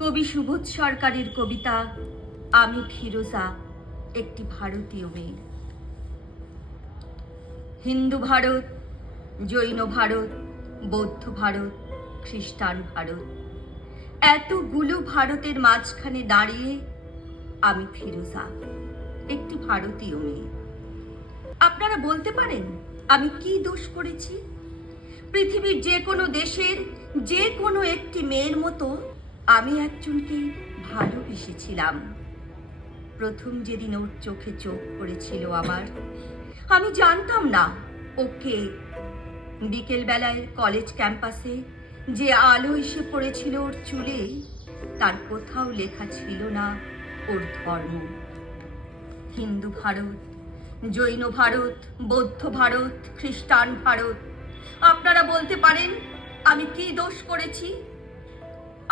কবি সুবোধ সরকারের কবিতা আমি ফিরোজা, একটি ভারতীয় মেয়ে হিন্দু ভারত, জৈন ভারত, বৌদ্ধ ভারত, খ্রিস্টান ভারত, এতগুলো ভারতের মাঝখানে দাঁড়িয়ে আমি ফিরোজা, একটি ভারতীয় মেয়ে। আপনারা বলতে পারেন, আমি কি দোষ করেছি? পৃথিবীর যে কোনো দেশের যে কোনো একটি মেয়ের মতো আমি একজনকে ভালোবেসেছিলাম। প্রথম যেদিন ওর চোখে চোখ পড়েছিল আমার, আমি জানতাম না ওকে। বিকেল বেলায় কলেজ ক্যাম্পাসে যে আলো এসে পড়েছিল ওর চুলে, তার কোথাও লেখা ছিল না ওর ধর্ম। হিন্দু ভারত, জৈন ভারত, বৌদ্ধ ভারত, খ্রিস্টান ভারত। আপনারা বলতে পারেন, আমি কি দোষ করেছি?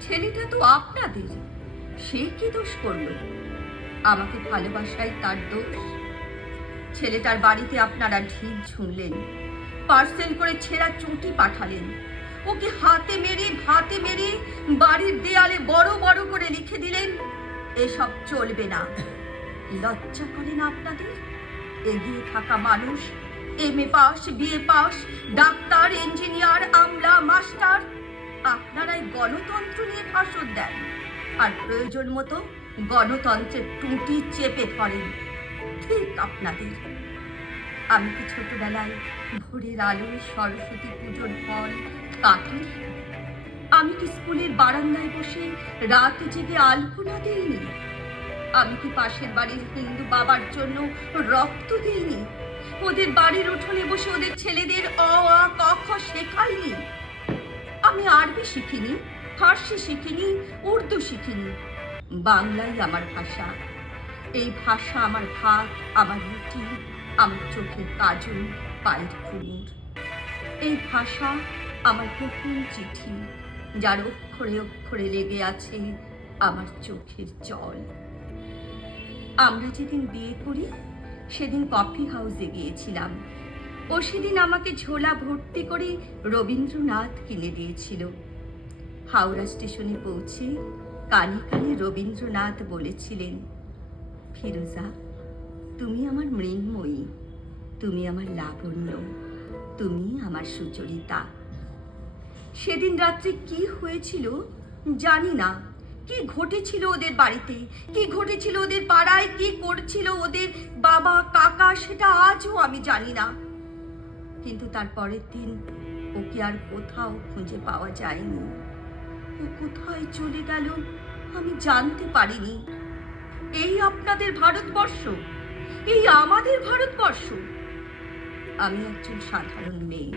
ছেলেটা তো আপনাদের। সে কি দোষ করল? আমাকে ভালোবাসাই তার দোষ? ছেলেটার বাড়িতে আপনারা ঢিল ছুঁড়লেন, পার্সেল করে ছেঁড়া চুঁটি পাঠালেন। ওকে হাতে মেরে, ভাতে মেরে, বাড়ির দেয়ালে বড় বড় করে লিখে দিলেন, এসব চলবে না। লজ্জা করে না আপনাদের? এগিয়ে থাকা মানুষ, M A pass BA pass, doctor, engineer আর প্রয়োজন মতো গণতন্ত্রের টুটি চেপে ধরেন। ঠিক আপনাদের। আমি কি ছোটবেলায় ভোরের আলোয় সরস্বতী পুজোর ফল কাটি আমি কি স্কুলের বারান্দায় বসে রাত জেগে আলপনা দিইনি? আমি কি পাশের বাড়ির হিন্দু বাবার জন্য রক্ত দিইনি? ওদের বাড়ির উঠোনে বসে ওদের ছেলেদের অ আ ক, খ শেখাইনি? আমি আরবি শিখিনি। ফার্সি শিখিনি, উর্দু শিখিনি। বাংলাই আমার ভাষা। এই ভাষা আমার ভাত, আমার রুটি, আমার চোখের কাজল, পায়ের কুমুর। এই ভাষা আমার গোপন চিঠি, যার অক্ষরে অক্ষরে লেগে আছে আমার চোখের জল। আমরা যেদিন বিয়ে করি, সেদিন কফি হাউসে গিয়েছিলাম। ও সেদিন আমাকে ঝোলা ভর্তি করে রবীন্দ্রনাথ কিনে দিয়েছিল। হাওড়া স্টেশনে পৌঁছে কানে কানে রবীন্দ্রনাথ বলেছিলেন, ফিরোজা, তুমি আমার মৃন্ময়ী, তুমি আমার লাবণ্য, তুমি আমার সুচরিতা। সেদিন রাত্রে কি হয়েছিল জানি না। কি ঘটেছিল ওদের বাড়িতে? কি ঘটেছিল ওদের পাড়ায়? কি করছিল ওদের বাবা, কাকা, সেটা আজও আমি জানি না। কিন্তু তার পরের দিন ওকে আর কোথাও খুঁজে পাওয়া যায়নি। ও কোথায় চলে গেল আমি জানতে পারিনি। এই আপনাদের ভারতবর্ষ, এই আমাদের ভারতবর্ষ। আমি একজন সাধারণ মেয়ে,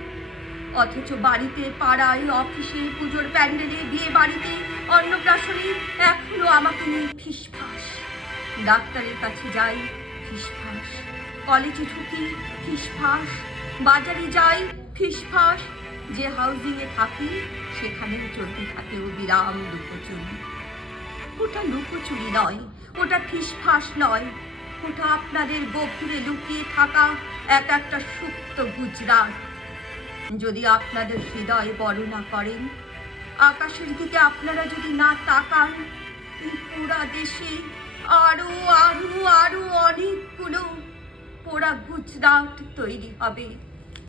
অথচ বাড়িতে, পাড়ায়, অফিসে, পুজোর প্যান্ডেলে বিয়ে বাড়িতে অন্নপ্রাশনে এখনও আমাকে নিয়ে ফিসফাস। ডাক্তারের কাছে যাই, ফিসফাস। কলেজে ঢুকি, ফিসফাস। বাজারে যাই, ফিসফাস। যে হাউজিংয়ে থাকি সেখানেও চলতে থাকে ও বিরাম লুকোচুরি। ওটা লুকোচুরি নয়, ওটা ফিসফাস নয়। ওটা আপনাদের গভীরে লুকিয়ে থাকা এক একটা সুপ্ত গুজরাট। যদি আপনাদের হৃদয় বড় না করেন, আকাশের দিকে আপনারা যদি না তাকান পুরা দেশে আরও আরও আরও অনেকগুলো পোড়া গুজরাট তৈরি হবে।